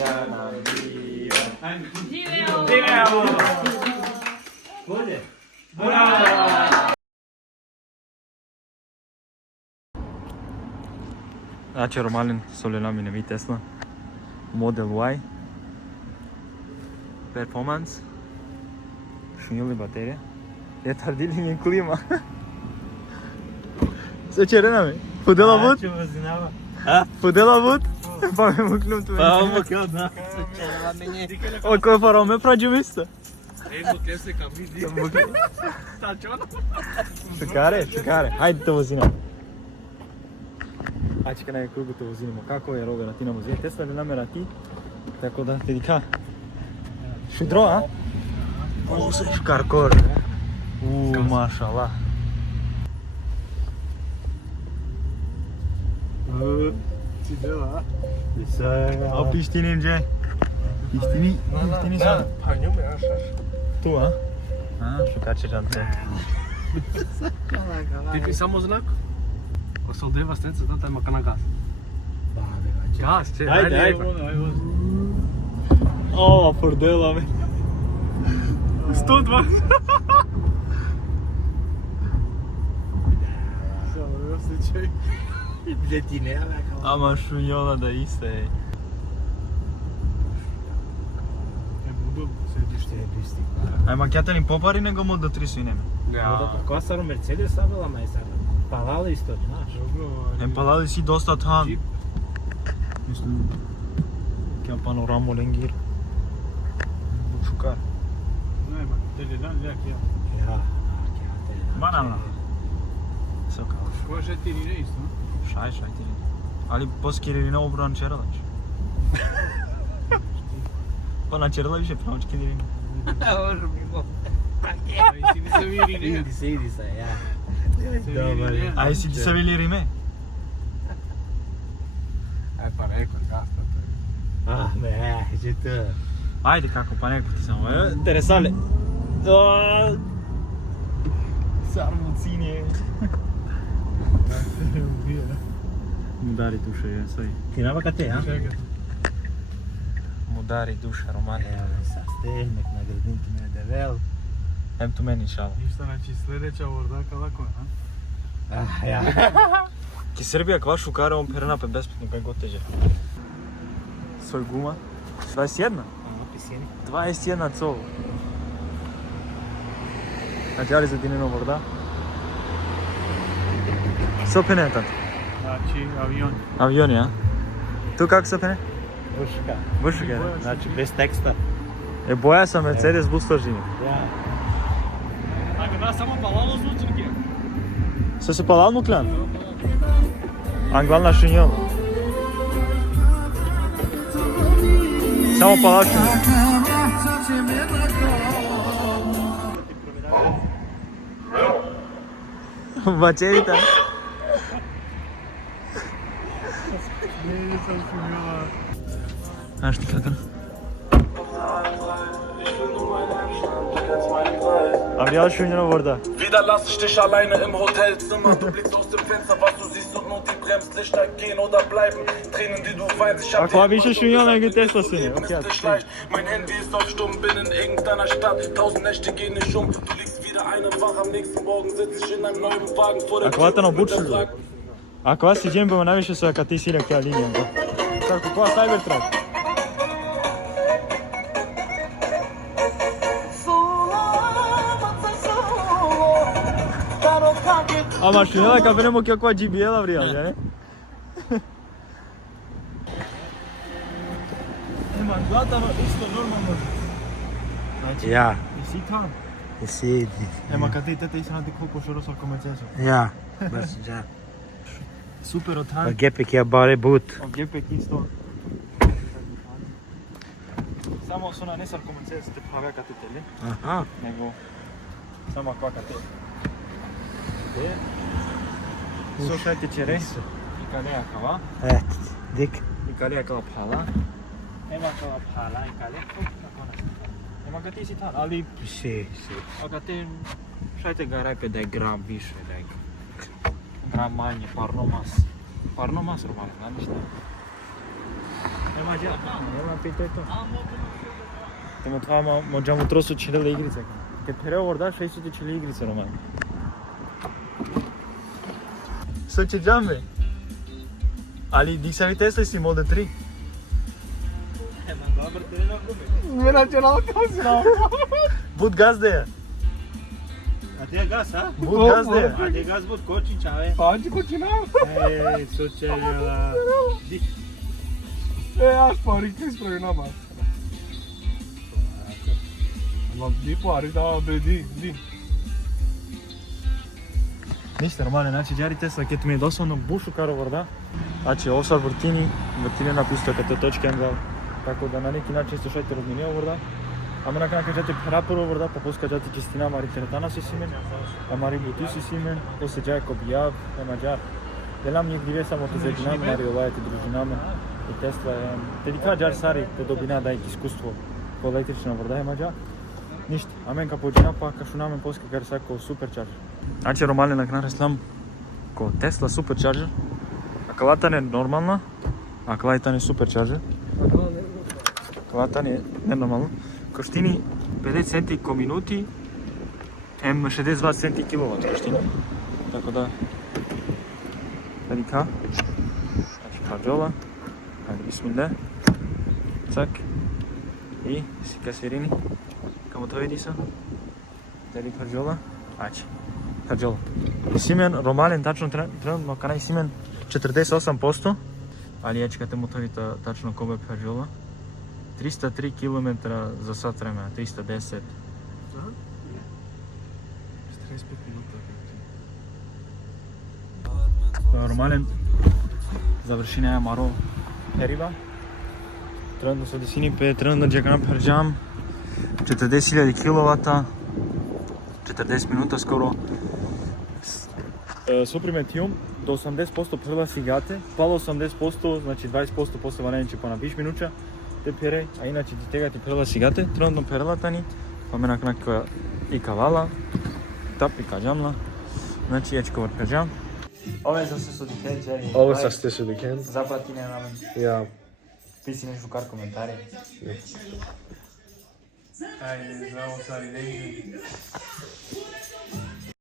Da nam živa. Živeo! Živeo! Bolje? Bravo! Znači Romalin Solenamine mi Tesla Model Y Performance Šunjeli baterije Retardili mi klima Sve će Rename? Podela vod? Podela vod? Pa me muknum tu. Pa ovo kao da. O koje parao me prađu isto? Šukare, hajde te vozina. Hajde ka nekaj krugu te vozinimo. Kako je Robert ti na vozini? Tesla ne namera ti? Tako da ti ka. Šudro, a? Šukar kor. Mašallah. A pištinim gdje? Pištini sad? Pa njome, aš. Tu, a? Šukače žance. Ti samo znak? Ko se odeva stenca, tata ima kana gas. Gas, če, ajde. O, fordela me. 102. Samo osjećaj. Ama šunjola da iste je. Ajma kjatelin popari nego mod do 3 svineme. Каква са Мерцедес била мајстар? Палала исто, знаеш. Empalali si dosta tan. Mislim, kja panoramu lengir. Šukar. Nema, tele dan, ljak ja. Ja, Banana. Soka. Koja še ti nije isto? Šaj ti. Ali poskirili na obran čeralač. Pa na čerala više pravočki dirine. Može mimo. Si ne se viri nije. Idi se, ja. Dobar. Aj si ti se vili rime? Aj pa rekao, gasta to. Ah, ne, že to. Ajde kako, pa neko ti samo. Interesale. Sarmucinje. Mudari duše, je sve. Ti nama kad te, ja? Čekaj. Mudari duše, romani. Evo, sa stehnek na gradinki me devel. Em tu meni šala. Ništa, znači sljedeća vordaka lako je, ha? Ah, ja. Ki Srbija kva šukara, on perenape besplatno kaj god teže. Svoj guma. 21? Pisini. 21 col. Znači, ali za dineno vorda? Со пене тат? Znači, avion. Avion, ja? Tu kako se pene? Buška. Buška, ja? Znači, bez teksta. E, boja sam Mercedes bus tožini. Ja. Ajme, da samo palalo zvučnike. Sve se palal mu klan? Angvalna šinjol. Samo palal šinjol. Bačevita. Nisam šumjela. Znaš ti kakav? Aber ja, schön in Worda. Wieder lass ich dich alleine im Hotelzimmer. Du blickst aus dem Fenster, was du siehst und nur die Bremslichter gehen oder bleiben. Tränen, die du weinst, ich hab Ako bi še šunjel nekaj Tesla sine. ist nicht leicht. Mein Handy ist auf Stumm, bin in irgendeiner Stadt. 1000 Nächte gehen nicht um. Du liegst wieder einen wach, am nächsten Morgen sitz ich in einem neuen Wagen vor der Ako vata na buču. Ako vas si džembama najviše su kad ti sirek tja linijom. Tako, koja Cybertruck? Ama šunjela kad venemo kakva GBL-a vrijal, ja ne? Ema, gledano isto normalno. Znači, Ja. i si tam. Sedi. Ema, kad ti tete isanati koliko šorosal komercesu. Ja. Baš ja. Super od Pa Han. gepek je bare but. Og Gepek isto. Samo su na nesar komercesu te praga katiteli, Aha. nego samo kva katiteli. Слушайте чере. И калея кава. Ето, дик. И калея кава пала. Ема кава пала и калея. Ема кати си тан, али Си. ако те шајте ga репе да е грам више, да е грам мање, парно мас. Парно мас, Романе, знаеш šta? Нема џа. Нема питајто. Тема това можемо тросо челе игрица. Ке перео орда шејсите челе игрица Роман. Со че джамбе. Ali dixali Tesla si Model 3. Добар терен губи. Ме начинал тоа. Bud gaz de je. А ти газ, а? Bud gaz de je. А ти газ бут кочи чаве. Пајче кочинал. Еј, сочела. Аз пари ќе исправи на мас. Ама ди пари да бе ди. Ништо нормално, значи џари Тесла ќе ти ми е досадно бушу каро врда. Значи ова са вртини на писта като точки ангал. Така да на неки начин што шајте разменија врда. Ама на крај кажете прапро врда, па после кажете чистина мари теретана си симен, а мари бути си симен, после џај кобјав, ема џар. Делам ние гриве само те зединаме, мари олајте дружинаме. И Тесла е... Те дика џар сари, те добина дајки искуство по електрична врда, ема џар. Ништо, амен ка поđina pa ka šuname после кај сако суперчарџер. Значи Ромале на крај слам ко Тесла суперчарџер. А калата не нормална, а калата не суперчарџер. Калата не нормална. Коштини 50 центи ко минути, ем 62 центи киловат коштини. Така да така. Значи карџола. Ајде бисмиле. Цак. И си касирини. Камо тоа види са? Дали карџола? Ајде. Карџола. Симен Ромален тачно тренутно канај Симен 48%. Али ја чекате мотовите тачно кога е карџола. 303 км за сат време, 310. 45 минута. Ромален заврши неја маро перива. Тренутно со десини пе тренутно джеканам перџам. 40.000 киловата, 40 минута скоро. Со приметиум до 80% прела сигате, пало 80%, значи 20% после варениче па на биш минуча те пере, а иначе ти тега ти прела сигате, тренутно перелата ни, па ме накнака и кавала, тап и кажамла, значи ечко врт кажам. Ове за се со дикенчери. Ова са сте со дикен. Заплати не намен. Ја. Писи нешто кар коментари. Ајде, здраво, цари,